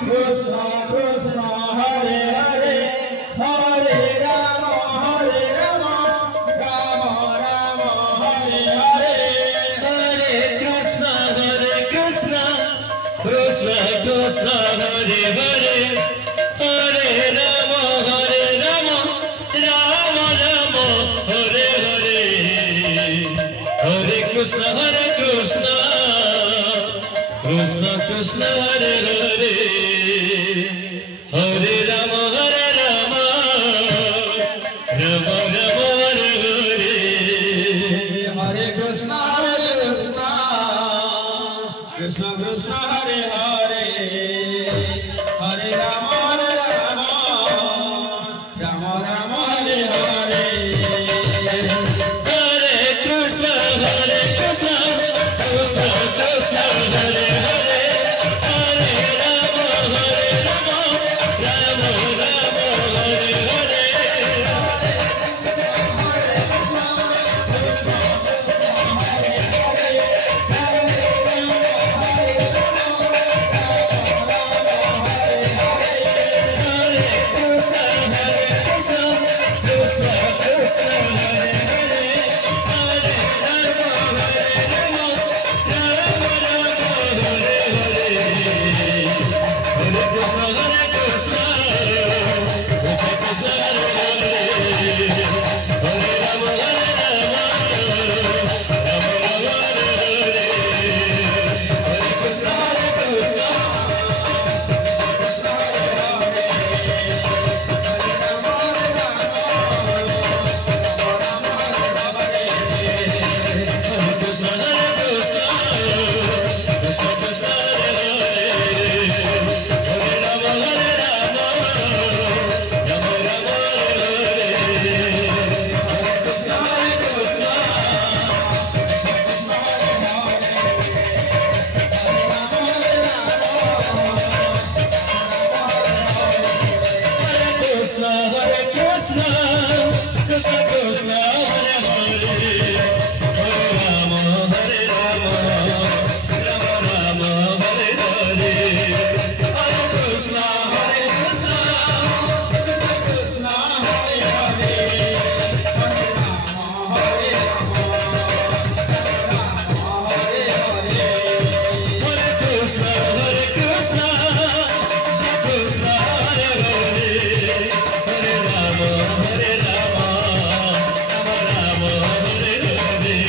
Krishna Krishna Hare Hare Hare Rama Rama Rama Hare Hare Hare Krishna Krishna Krishna Hare Hare Hare Rama Rama Rama Hare Hare Hare Krishna Krishna Krishna Hare Hare Hare Rama Rama Rama Hare Hare Hare Krishna Krishna Krishna Hare Hare Hare Rama Rama Rama Hare Hare Hare Krishna Krishna Krishna Hare Hare Hare Rama Rama Rama Hare Hare Hare